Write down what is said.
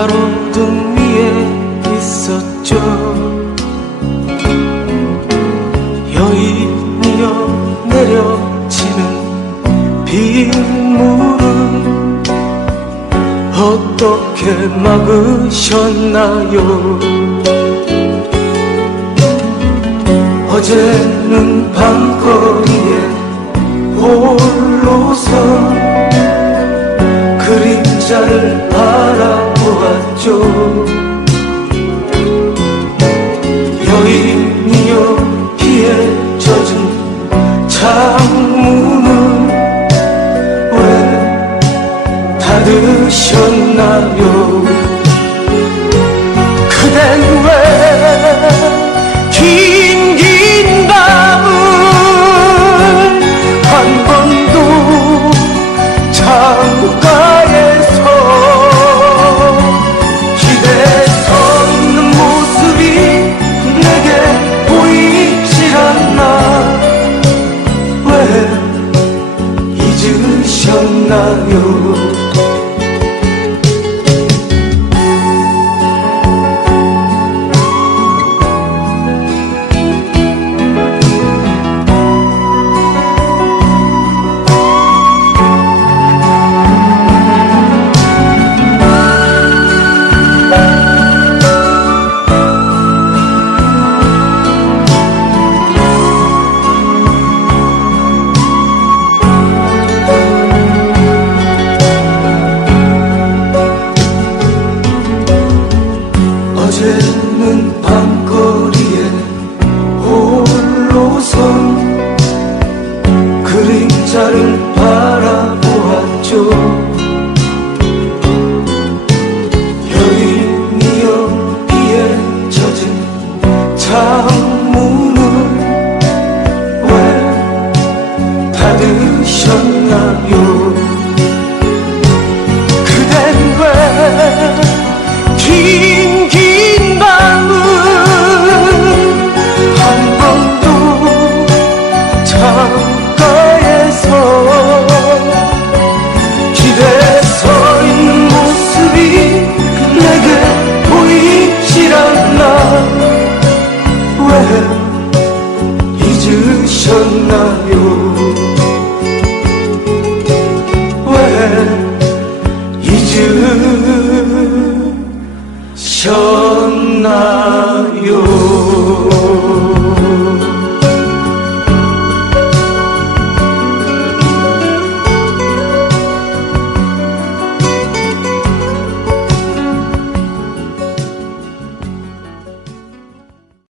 가로등 위에 있었죠. 여인이여 내려지는 빗물을 어떻게 막으셨나요? 어제는 밤거리에 홀로서 그림자를 바라 보았죠 여인이여 피에 젖은 창문을 왜 닫으셨나요? 그댄 왜 그림자를 바라보았죠. 여인이여 비에 젖은 창문 왜 잊으셨나요